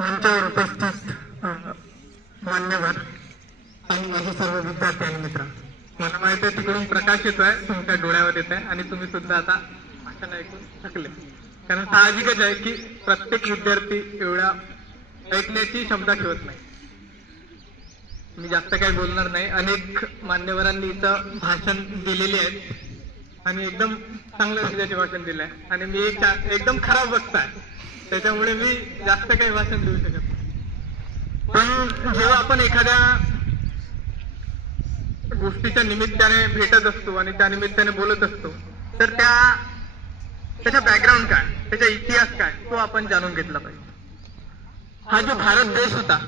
मंचावर उपस्थित मान्यवर आणि माझे सर्व विद्यार्थी आणि मित्र, मला माहिती आहे तिकडून प्रकाश येतोय, तुमच्या डोळ्यावर येत आहे आणि तुम्ही सुद्धा आता भाषण ऐकून थकले. कारण साहजिकच आहे की प्रत्येक विद्यार्थी एवढा ऐकण्याची क्षमता ठेवत नाही. मी जास्त काही बोलणार नाही. अनेक मान्यवरांनी इथं भाषण दिलेले आहेत आणि एकदम चांगल्या दर्जाचे भाषण दिले आहे आणि मी एकदम खराब वक्ता आहे, त्याच्यामुळे मी जास्त काही भाषण देऊ शकत नाही. पण जेव्हा आपण एखाद्या गोष्टीच्या निमित्ताने भेटत असतो आणि त्या निमित्ताने बोलत असतो तर त्याचा बॅकग्राऊंड काय, त्याचा इतिहास काय, तो आपण जाणून घेतला पाहिजे. हा जो भारत देश होता,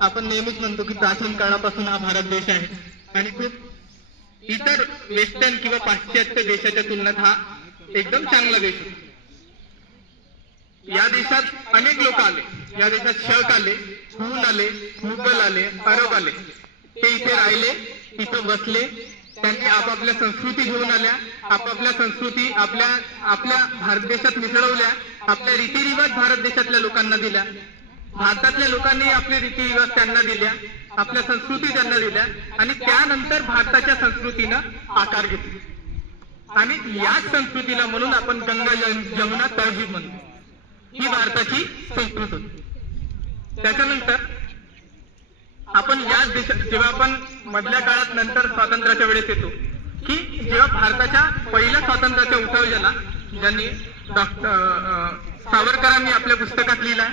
आपण नेहमीच म्हणतो की प्राचीन काळापासून हा भारत देश आहे आणि खूप इतर वेस्टर्न किंवा पाश्चात्य देशाच्या तुलनेत हा एकदम चांगला देश होता. या देशात अनेक लोक आले, या देशात शक आले, हून आले, मुघल आले, अरब आले. ते इथे राहिले, इथं बसले, त्यांनी आपापल्या संस्कृती घेऊन आल्या, आपापल्या संस्कृती आपल्या भारत देशात मिसळवल्या, आपल्या रीतिरिवाज भारत देशातल्या लोकांना दिल्या, भारतातल्या लोकांनी आपले रीतिरिवाज त्यांना दिल्या, आपल्या संस्कृती त्यांना दिल्या आणि त्यानंतर भारताच्या संस्कृतीनं आकार घेतला आणि याच संस्कृतीला म्हणून आपण गंगा यमुना तहजीब म्हणतो. ही भारताची संस्कृती होती. त्याच्यानंतर आपण याच देशात जेव्हा आपण मधल्या काळात नंतर स्वातंत्र्याच्या वेळेस येतो की जेव्हा भारताच्या पहिल्या स्वातंत्र्याचा उठाव झाला, ज्यांनी सावरकरांनी आपल्या पुस्तकात लिहिला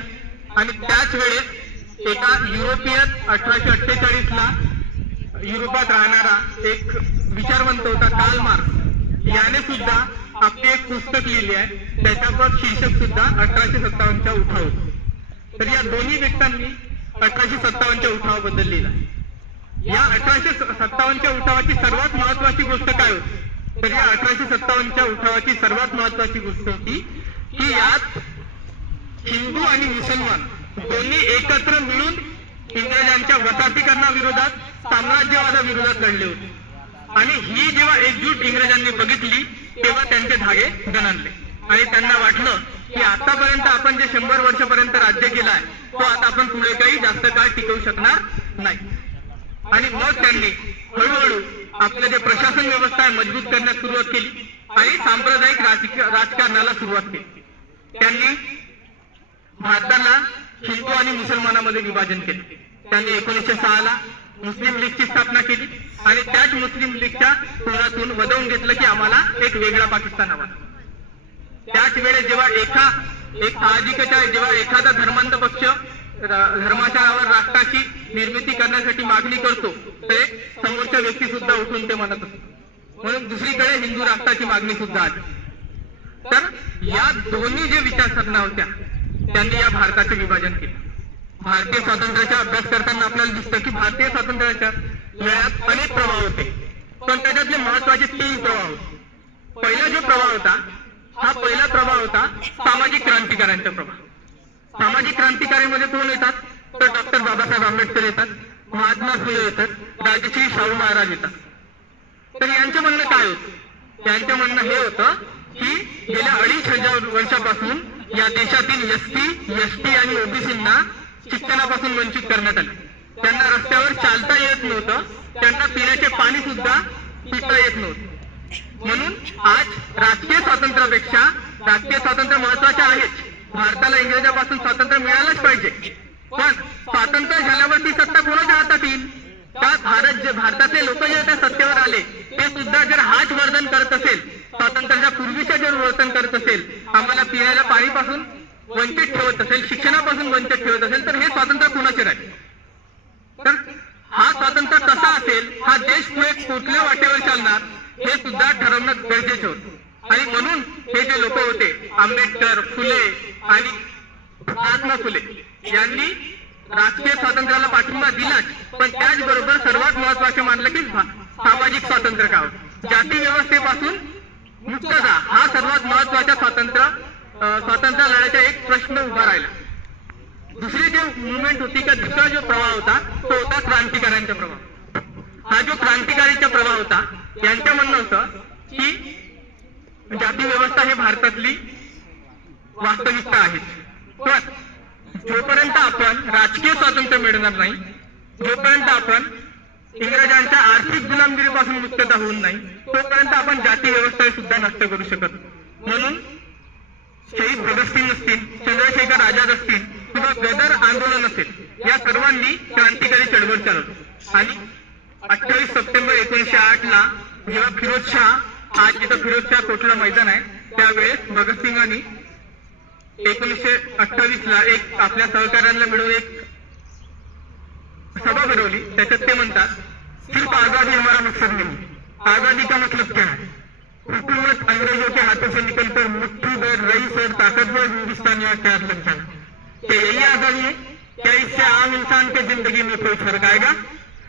आणि त्याच वेळेस एका युरोपियन 1848ला युरोपात राहणारा एक विचारवंत होता कार्ल मार्क्स, याने सुद्धा आपली एक पुस्तक लिहिली आहे, त्याच्यावर शीर्षक सुद्धा 1857चा उठाव होतो. तर या दोन्ही व्यक्तींनी 1857च्या उठावाबद्दल लिहिला. या 1857च्या उठावाची सर्वात महत्वाची गोष्ट काय होती, तर या 1857च्या उठावाची सर्वात महत्वाची गोष्ट होती की यात हिंदू आणि मुसलमान दोन्ही एकत्र मिळून इंग्रजांच्या वसाहतीकरणाविरोधात, साम्राज्यवादाविरोधात लढले होते आणि ही जेव्हा एकजूट इंग्रजांनी बघितली तेव्हा त्यांचे धागे दणाणले आणि त्यांना वाटलं की आतापर्यंत आपण जे 100 वर्षापर्यंत राज्य केलं आहे तो आता आपण पुढे काही जास्त काळ टिकवू शकणार नाही आणि मग त्यांनी हळूहळू आपलं जे प्रशासन व्यवस्था आहे मजबूत करण्यास सुरुवात केली आणि सांप्रदायिक राजकारणाला सुरुवात केली. त्यांनी भारताला हिंदू आणि मुसलमानामध्ये विभाजन केले. त्यांनी 1906ला मुस्लिम लीगची स्थापना केली आणि त्याच मुस्लिम लीगच्या धोरणातून वदवून घेतलं की आम्हाला एक वेगळा पाकिस्तान हवा. त्याच वेळेस जेव्हा साहजिकच आहे, जेव्हा एखादा धर्मांध पक्ष धर्माच्या नावावर राष्ट्राची निर्मिती करण्यासाठी मागणी करतो तर समोरच्या व्यक्ती सुद्धा उठून ते म्हणत असतो, म्हणून दुसरीकडे हिंदू राष्ट्राची मागणी सुद्धा आली. तर या दोन्ही जे विचारसरण्या होत्या त्यांनी या भारताचे विभाजन केले. भारतीय स्वातंत्र्याचा अभ्यास करताना आपल्याला दिसतं की भारतीय स्वातंत्र्याच्या वेळात अनेक प्रभाव होते, पण त्याच्यातले महत्वाचे 3 प्रभाव होते. पहिला जो प्रभाव होता, हा पहिला प्रभाव होता सामाजिक क्रांतिकाऱ्यांचा प्रभाव. सामाजिक क्रांतिकारीमध्ये कोण येतात, तर डॉक्टर बाबासाहेब आंबेडकर येतात, महात्मा फुले येतात, राजश्री शाहू महाराज येतात. तर यांचं म्हणणं काय होतं, यांचं म्हणणं हे होतं की गेल्या 2,500 वर्षापासून या देशातील एसटी आणि ओबीसींना शिक्षणापासून वंचित करण्यात आले. त्यांना रस्त्यावर चालता येत नव्हतं, त्यांना पिण्याचे पाणी सुद्धा पिता येत नव्हतं. म्हणून आज राजकीय स्वातंत्र्यापेक्षा राजकीय स्वातंत्र्य महत्वाचे आहेच, भारताला इंग्रजांपासून स्वातंत्र्य मिळालंच पाहिजे, पण स्वातंत्र्य झाल्यावर ती सत्ता कोणाच्या हातात येईल. त्या भारतातले लोक जे त्या सत्तेवर आले ते सुद्धा जर हाच वर्तन करत असेल, स्वातंत्र्याच्या पूर्वीचे जर वर्तन करत असेल, आम्हाला पिण्याच्या पाणीपासून वंचित ठेवत असेल, शिक्षणापासून वंचित ठेवत असेल, तर हे स्वातंत्र्य कुणाचे राहील. तर हा स्वातंत्र्य कसा असेल, हा देश पुढे कुठल्या वाटेवर चालणार हे सुद्धा ठरवणं गरजेचं होतं. आणि म्हणून हे जे लोक होते आंबेडकर, फुले आणि महात्मा फुले यांनी राजकीय स्वातंत्र्याला पाठिंबा दिलाच, पण त्याचबरोबर सर्वात महत्वाचे मानलं की सामाजिक स्वातंत्र्य काय, जाती व्यवस्थेपासून मुक्तता, हा सर्वात महत्वाचा स्वातंत्र्य लढ्याचा एक प्रश्न उभा राहिला. दुसरी जो मुवमेंट होती का दुसरा जो प्रवाह होता तो होता क्रांतिकाऱ्यांचा प्रवाह. हा जो क्रांतिकारीचा प्रवाह होता यांचं म्हणणं होतं की जाती व्यवस्था ही भारतातली वास्तविकता आहे, पण जोपर्यंत आपण राजकीय स्वातंत्र्य मिळणार नाही, जोपर्यंत आपण इंग्रजांच्या आर्थिक गुलामगिरीपासून मुक्तता होऊन नाही, तोपर्यंत आपण जाती व्यवस्था सुद्धा नष्ट करू शकत. म्हणून शहीद भगतसिंग असतील, चंद्रशेखर आझाद असतील किंवा गदर आंदोलन असेल, या सर्वांनी क्रांतिकारी चळवळ चालवली. आणि 28 सप्टेंबर 1908 ला जेव्हा फिरोजशाह, आज जिथं फिरोजशाह कोटला मैदान आहे, त्यावेळेस भगतसिंगांनी 1928 ला एक आपल्या सहकाऱ्यांना मिळून एक सभा भरवली. त्याच्यात ते म्हणतात, सिर्फ आजादी हमारा मकसद नहीं, आजादी का मतलब क्या है? हुकूमत अंग्रेजों के हाथों से निकलकर मुट्ठी भर रईस और ताकतवर हिंदुस्तानियों के हाथ लग जाना, क्या यही आजादी है? क्या इससे आम इंसान की जिंदगी में कोई फर्क आएगा?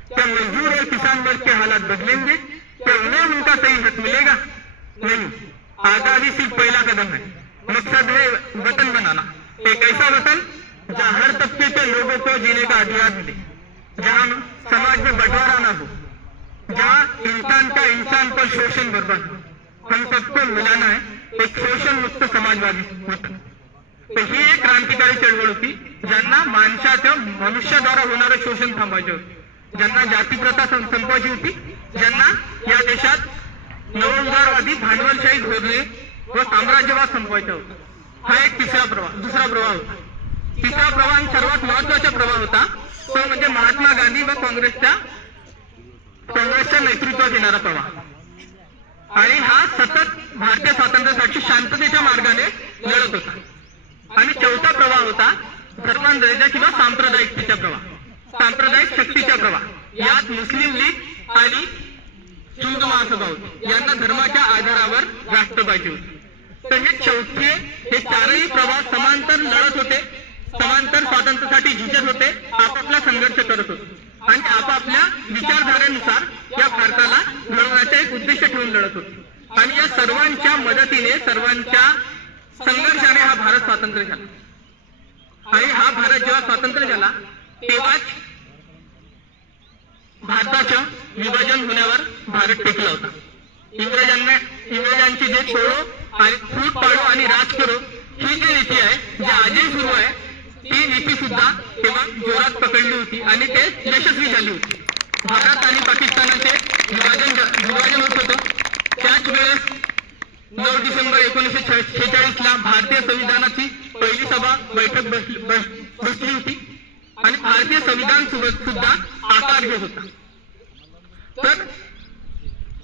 क्या मजदूर और किसान वर्ग के हालात बदलेंगे? क्या उन्हें उनका सही हक मिलेगा? नहीं, आजादी सिर्फ पहला कदम है. मकसद है वतन बनाना, एक ऐसा वतन जहाँ हर तबके के लोगों को जीने का अधिकार मिले, जहाँ समाज में बंटवारा ना हो, जहाँ इंसान का इंसान पर शोषण बर्बाद हो. हम सबको मिलाना है एक शोषण मुक्त समाजवादी वतन. तर ही एक क्रांतिकारी चळवळ होती, ज्यांना माणसाचं मनुष्याद्वारा होणारं शोषण थांबवायचं होतं, ज्यांना जातीप्रथा संपवायची होती, ज्यांना या देशात नवउदारवादी भांडवलशाही धोरणे व साम्राज्यवाद संपवायचा होता. हा एक दुसरा प्रवाह होता. तिसरा प्रवाह आणि सर्वात महत्वाचा प्रवाह होता तो म्हणजे महात्मा गांधी व काँग्रेसच्या नेतृत्वात येणारा प्रवाह. आणि हा सतत भारतीय स्वातंत्र्यासाठी शांततेच्या मार्गाने लढत होता. आणि चौथा प्रवाह होता धर्मांतराचा किंवा सांप्रदायिकतेचा प्रवाह, सांप्रदायिक शक्तीचा प्रवाह. यात मुस्लिम लीग आणि हिंदू महासभा होती, यांना धर्माच्या आधारावर राष्ट्र पाहिजे होते. तर हे चारही प्रवाह समांतर लढत होते, समांतर स्वातंत्र्यासाठी झुंजत होते, आपापला संघर्ष करत होते आणि आपापल्या विचारधारेनुसार या भारताला लढवण्याचा एक उद्देश ठेवून लढत होते. आणि या सर्वांच्या मदतीने, सर्वांच्या संघर्षाने हा भारत स्वातंत्र्य झाला. आणि हा भारत जेव्हा स्वातंत्र्य झाला तेव्हाच भारताचं विभाजन होण्यावर भारत टेकला होता. इंग्रजांची जे छोडो आणि फूट पाडो आणि राज करो ही जी नीती आहे, जी आजही सुरू आहे, ती नीती सुद्धा तेव्हा जोरात पकडली होती आणि ते यशस्वी झाली होती. भारत आणि पाकिस्तानाचे विभाजन होत होतं. त्याच वेळेस 9 डिसेंबर 1946 ला भारतीय संविधानाची पहिली बैठक बसली होती आणि भारतीय संविधान सुद्धा आकार घेत होता. तर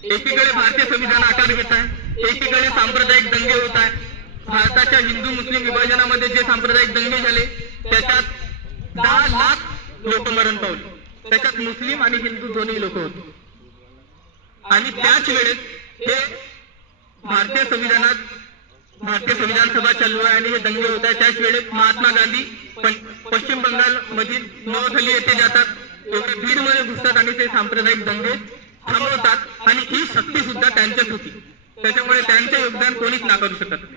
एकीकडे भारतीय संविधान आकार घेत आहे, एकीकडे सांप्रदायिक दंगे होत आहे. भारताच्या हिंदू मुस्लिम विभाजनामध्ये जे सांप्रदायिक दंगे झाले त्याच्यात 10 लाख लोक मरण पावले. त्याच्यात मुस्लिम आणि हिंदू दोन्ही लोक होते. आणि त्याच वेळेस हे भारतीय संविधान सभा चालू आहे आणि हे दंगे होत आहे. त्याच वेळेस महात्मा गांधी पश्चिम बंगाल मधील नवथली येथे जातात, बीडमध्ये घुसतात आणि ते सांप्रदायिक दंगे थांबवतात. आणि ही शक्ती सुद्धा त्यांच्याच होती, त्याच्यामुळे त्यांचे योगदान कोणीच नाकारू शकत नाही.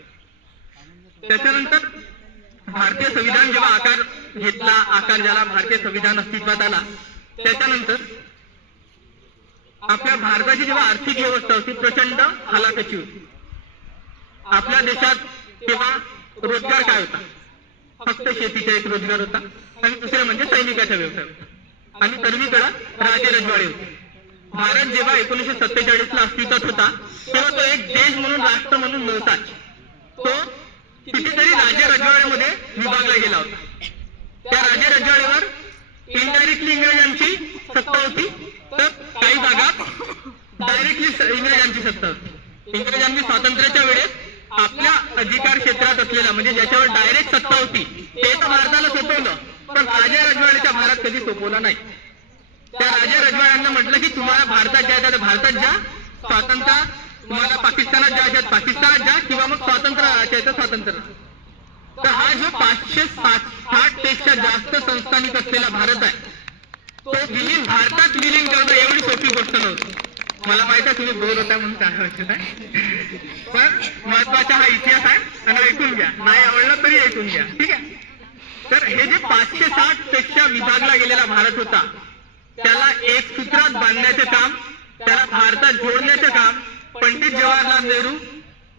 त्याच्यानंतर भारतीय संविधान जेव्हा आकार झाला, भारतीय संविधान अस्तित्वात आला, त्याच्यानंतर आपल्या भारताची जेव्हा आर्थिक व्यवस्था होती प्रचंड हलाखीची होती. आपल्या देशात तेव्हा रोजगार काय होता? फक्त शेतीचा एक रोजगार होता आणि दुसरे म्हणजे सैनिकाचा व्यवसाय होता. आणि सर्वीकडे राजे रजवाडे होते. भारत जेव्हा 1947 ला अस्तित्वात होता तेव्हा तो एक देश म्हणून, राष्ट्र म्हणून नव्हताच. तो कितीतरी राजे रजवाड्यामध्ये विभागला गेला होता. त्या राजे रजवाड्यावर इनडायरेक्टली इंग्रजांची सत्ता होती, तर काही भागात डायरेक्टली इंग्रजांची सत्ता होती. इंग्रजांनी स्वातंत्र्याच्या वेळेस आपल्या अधिकार क्षेत्रात असलेला म्हणजे ज्याच्यावर डायरेक्ट सत्ता होती ते तर भारताला सोपवलं, पण राजे रजवाड्याच्या भागात कधी सोपवलं नाही. त्या राजे रजवाड्यांना म्हटलं की तुम्हाला भारतात जायचं तर भारतात जा, स्वातंत्र्य तुम्हाला पाकिस्तानात जायचं पाकिस्तानात जा, किंवा मग स्वातंत्र्य राहायचं स्वातंत्र्य. तर हा जो 560 पेक्षा जास्त संस्थानिक असलेला भारत आहे, तो भारतात विलीन करणं एवढी सोपी गोष्ट नव्हती. मला माहित आहे तुम्ही बोल होता म्हणून काय वाटत आहे, पण महत्वाचा हा इतिहास आहे आणि ऐकून घ्या, नाही आवडलं तरी ऐकून घ्या, ठीक आहे. तर हे जे 560 पेक्षा विभागला गेलेला भारत होता त्याला एक सूत्रात बांधण्याचे काम, त्याला भारतात जोडण्याचे काम पंडित जवाहरलाल नेहरू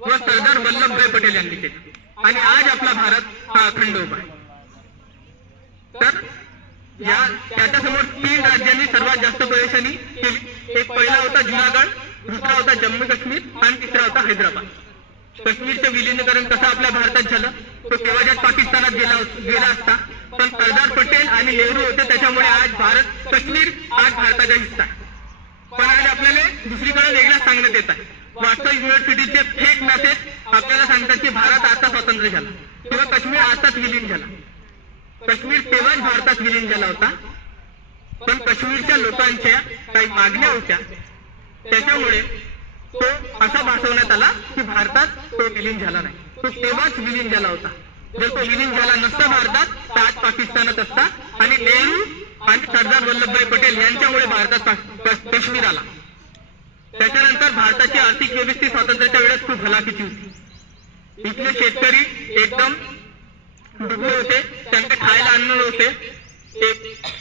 व सरदार वल्लभभाई पटेल यांनी केले. आणि आज आपला भारत हा अखंड उभा आहे. तर त्याच्यासमोर 3 राज्यांनी सर्वात जास्त परेशानी केली. एक पहिला होता जुनागड, दुसरा होता जम्मू काश्मीर आणि तिसरा होता हैदराबाद. काश्मीरचं विलीनीकरण कसं आपल्या भारतात झालं, तो तेव्हाच्याच पाकिस्तानात गेला असता, पण सरदार पटेल आणि नेहरू होते त्याच्यामुळे आज काश्मीर आज भारताचा हिस्सा. पण आज आपल्याला दुसरीकडे वेगळं सांगण्यात येत आहे. वास्तव युनिव्हर्सिटीचे फेक मेसेज आपल्याला सांगतात की भारत आता स्वतंत्र झाला किंवा काश्मीर आताच विलीन झाला. काश्मीर तेव्हाच भारतात विलीन झाला होता, पण काश्मीरच्या लोकांच्या काही मागण्या होत्या त्याच्यामुळे तो असा भासवण्यात आला की भारतात तो विलीन झाला नाही. तो तेव्हाच विलीन झाला होता. जर तो विलीन झाला नसता भारतात तर आज पाकिस्तानात असता आणि नेहरू आणि सरदार वल्लभभाई पटेल यांच्यामुळे भारतात काश्मीर आला. त्याच्यानंतर भारताची आर्थिक व्यवस्था स्वातंत्र्याच्या वेळेस खूप हलाखीची होती. इथले शेतकरी एकदम डुबले होते, त्यांना खायला अन्न नव्हते.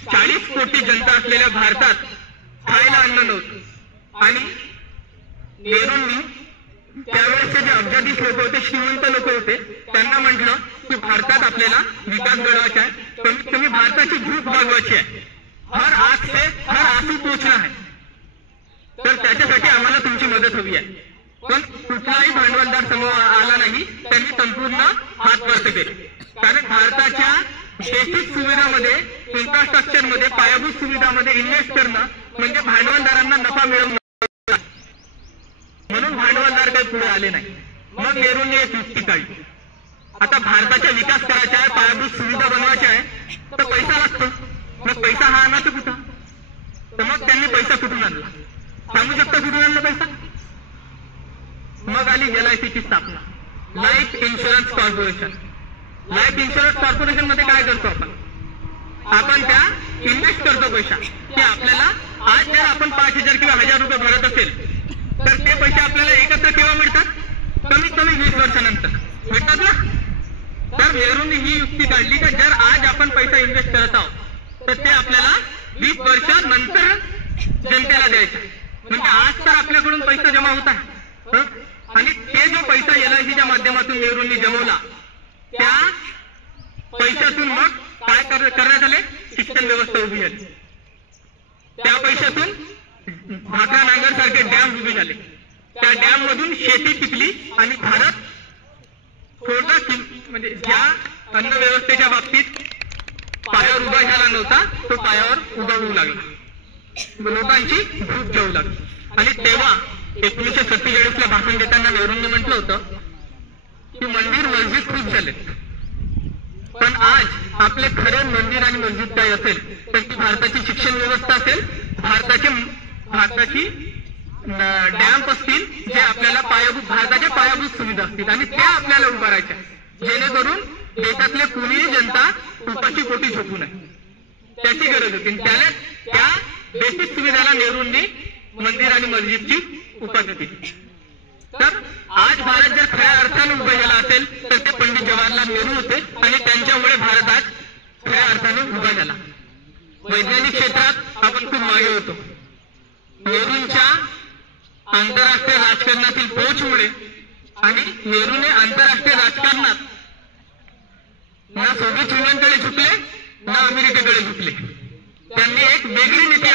40 कोटी जनता असलेल्या भारतात खायला अन्न नव्हतं आणि नेहरूंनी त्यावेळेसचे जे अब्जाधीश लोक होते, श्रीमंत लोक होते, त्यांना म्हटलं की भारतात आपल्याला विकास घडवायचा आहे, कमीत कमी भारताची भूक भागवायची आहे, हर आंसू पोचणं आहे, तर त्याच्यासाठी आम्हाला तुमची मदत हवी आहे. पण कुठलाही भांडवलदार समूह आला नाही. त्यांनी संपूर्ण हात वरती केले. कारण भारताच्या बेसिक सुविधामध्ये, इन्फ्रास्ट्रक्चरमध्ये, पायाभूत सुविधामध्ये इन्व्हेस्ट करणं म्हणजे भांडवलदारांना नफा मिळवणं. म्हणून भांडवलदार काही पुढे आले नाही. मग नेहरूंनी एक युक्ती काढली. आता भारताचा विकास करायचा आहे, पायाभूत सुविधा बनवायच्या आहे, तर पैसा लागतो. मग पैसा हा आणायचा कुठं? तर मग त्यांनी पैसा कुठून आणला? सांगू शकता कुठून आणला पैसा? मग आली LIC ची स्थापना, life insurance corporation. Life insurance corporation मध्ये काय करतो आपण त्या इन्व्हेस्ट करतो पैसा, की आपल्याला आज जर आपण 5,000 किंवा 1,000 रुपये भरत असेल तर ते पैसे आपल्याला एकत्र केव्हा मिळतात? कमीत कमी 20 वर्षानंतर मिळतात ना. तर नेहरूंनी ही युक्ती काढली की जर आज आपण पैसा इन्व्हेस्ट करत आहोत तर ते आपल्याला 20 वर्षानंतर जनतेला द्यायचा. म्हणजे आज तर आपल्याकडून पैसा जमा होत आहे आणि ते जो पैसा LICच्या माध्यमातून नेहरूंनी जमवला त्या पैशातून मग काय करण्यात आले? शिक्षण व्यवस्था उभी झाली. त्या पैशातून भाकरा नांगर सारखे डॅम उभे झाले. त्या डॅम मधून शेती पिकली आणि भारत थोडा म्हणजे ज्या अन्न व्यवस्थेच्या बाबतीत पायावर उभा झाला नव्हता तो पायावर उभा होऊ लागला. लोकांची भूक जेवू लागली. आणि तेव्हा 1947 ला भाषण देताना नेहरूंनी म्हटलं होतं की मंदिर मस्जिद खूप झाले, पण आज आपले खरे मंदिर आणि मस्जिद काय असेल तर ती भारताची शिक्षण व्यवस्था असेल, भारताची डॅम्प असतील जे आपल्याला भारताच्या पायाभूत सुविधा असतील आणि त्या आपल्याला उभारायच्या, जेणेकरून देशातले कुणीही जनता उपाशी पोटी झोपू नये. त्याची गरज होती. त्याला त्या बेसिक सुविधाला नेहरूंनी मंदिर आणि मस्जिदची उपाधी दिली. तर आज भारत जर खऱ्या अर्थाने उभा झाला असेल तर ते पंडित जवाहरलाल नेहरू होते आणि त्यांच्यामुळे भारत आज खऱ्या अर्थाने उभा झाला. वैज्ञानिक क्षेत्रात आपण खूप मागे होतो. नेहरूंच्या आंतरराष्ट्रीय राजकारणातील पोहोचमुळे आणि नेहरूने आंतरराष्ट्रीय राजकारणात ना सोव्हिएत युनियनकडे झुकले ना अमेरिकेकडे झुकले. त्यांनी एक वेगळी नीती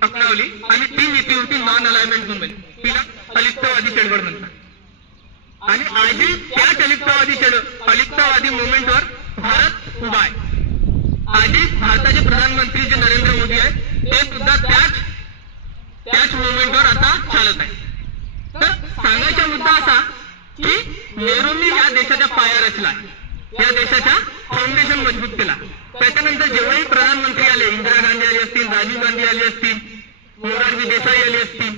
अपनावली आणि ती नीती होती नॉन अलाइनमेंट मुवमेंट. तिला अलिप्तवादी चळवळ म्हणतात. आणि आजही त्याच अलिप्तवादी मुवमेंटवर भारत उभा आहे. आजही भारताचे प्रधानमंत्री जे नरेंद्र मोदी आहेत ते सुद्धा त्याच मुवमेंटवर आता चालत आहे. तर सांगायचा मुद्दा असा की नेहरूंनी या देशाचा पाया रचला, या देशाचा फाउंडेशन मजबूत केला. त्याच्यानंतर जेव्हाही प्रधानमंत्री आले, इंदिरा गांधी आली असतील, राजीव गांधी आले असतील, मोरारजी देसाई आले असतील,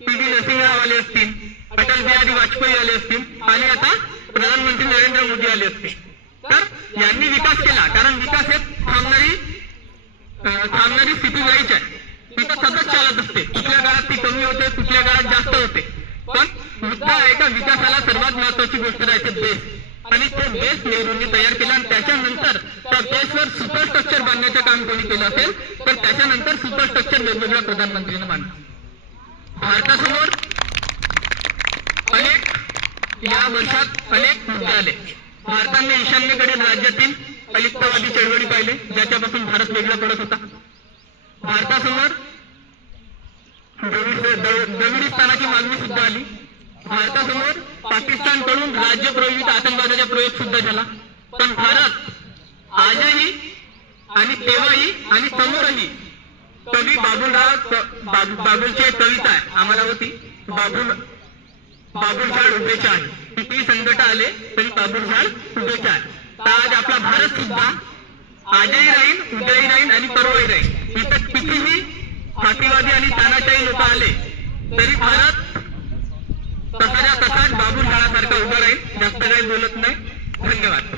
PV नरसिंहराव आले असतील, अटल बिहारी वाजपेयी आले असतील आणि आता प्रधानमंत्री नरेंद्र मोदी आले असतील. तर यांनी विकास केला. कारण विकास हे थांबणारी स्थिती नाहीच आहे. तिथं सतत चालत असते. कुठल्या काळात ती कमी होते, कुठल्या काळात जास्त होते. पण मुद्दा आहे का विकासाला सर्वात महत्वाची गोष्ट राहते बेस. आणि तो बेस नेहरूंनी तयार केला आणि त्याच्यानंतर त्या बेसवर सुपरस्ट्रक्चर बांधण्याचं काम कोणी केलं असेल तर त्याच्यानंतर सुपरस्ट्रक्चर वेगवेगळ्या प्रधानमंत्र्यांनी बांधलं. भारतासमोर या वर्षात अनेक मुद्दे आले. भारताने ईशान्येकडील राज्यातील अलिप्तवादी चळवळी पाहिले, ज्याच्यापासून भारत वेगळा पडत होता. भारतासमोर द्रविडिस्तानाची मागणी सुद्धा आली. भारतासमोर पाकिस्तानकडून राज्य प्रयोजित आतंकवादाचा प्रयोग सुद्धा झाला. पण भारत आजही आणि तेव्हाही आणि समोरही कवी बाबुलची कविता आहे आम्हाला होती, बाबुल झाड उभेच आहे. किती संकट आले तरी बाबुल झाड उभेच आहे. तर आज आपला भारत सुद्धा आजही राहील, उद्याही राहील आणि परवाही राहील. इथं कितीही फाटीवादी आणि तानाशाही लोक आले तरी भारत तसाच्या तसाच बाबुल झाडासारखा उभा राहील. जास्त काही बोलत नाही. धन्यवाद.